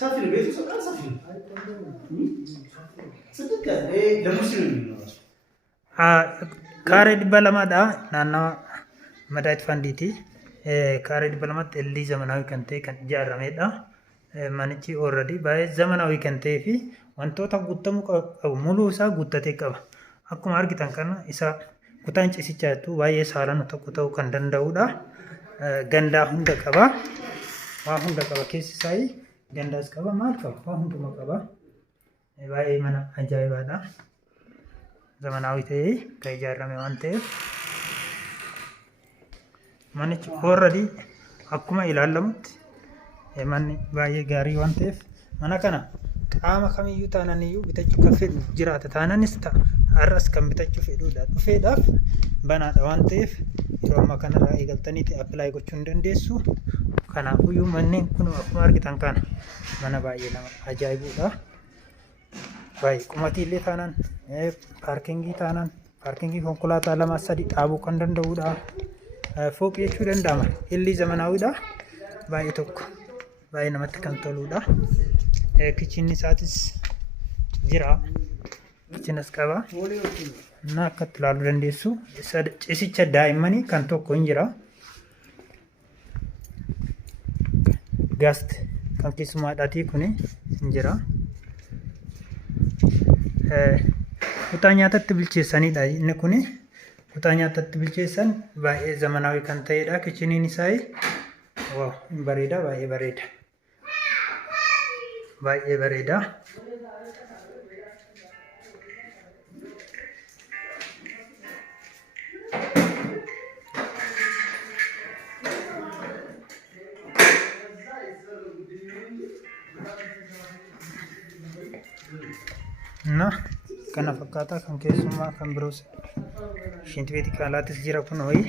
ሰፊ ነው ቤቱ ሰቃል ሰፊ ነው ስድቅ ለሙስሊም ነው ካሬ ዲባላማዳ ናና መዳይት ፈንዲቲ ካሬ ዲባላማት ኤልዲ ዘመናዊ ከንቴ ከን ጃራሜዳ manichi already baay'ee zamanaawii kan ta'ee fi wantoota guutamuu qabu muluu isaa guuttatee qaba. Akkuma argitan kana isa kutaan ciisichaa jettu baay'ee saalaan tokko ta'uu kan danda'udha. Gandaa hunda qaba. Waa hunda qaba keessi isaa gandaas qaba maal qaba waa hunduma qaba. Baay'ee mana ajaa'ibaadha. Zamanaawii ta'ee kan ijaarame waan ta'eef manichi already akkuma ilaalamutti manni baay'ee gaarii waan ta'eef mana kana qaama kamiyyuu taananiyyuu bitachuu kan fedhu jiraata taananis har'as kan bitachuu fedhudha dhufeedhaaf banaadha waan ta'eef yeroo ammaa kanarraa eegaltaniiti appilaayi gochuu hin dandeessu. Kanaafuyyuu manneen kun akkuma argitan kana mana baay'ee nama ajaa'ibudha. Baay'ee qumatiillee taanaan paarkingii taanaan paarkingii konkolaataa lama sadii dhaabuu kan danda'udha. Fooqii jechuu danda'ama illi zamanaawiidha baay'ee tokko. Baay'ee namatti kan toludha. Kichinni isaatis jira. Kichinas qaba. Na akkatti ilaaluu dandeessu. Ciisicha daa'immanii kan tokko hin jira. Gaast kan keessummaadhaatii kun hin jira. Kutaa nyaatatti bilcheessanidha inni kun. Kutaa nyaatatti bilcheessan baay'ee zamanaawii kan ta'edha. Kichiniin isaa wow bareeda baay'ee bareeda. Baay'ee bareeda. Nah, kana fakkaata kan keessummaa kan biroos shinti beeti kaalaatis jira kun ho'i.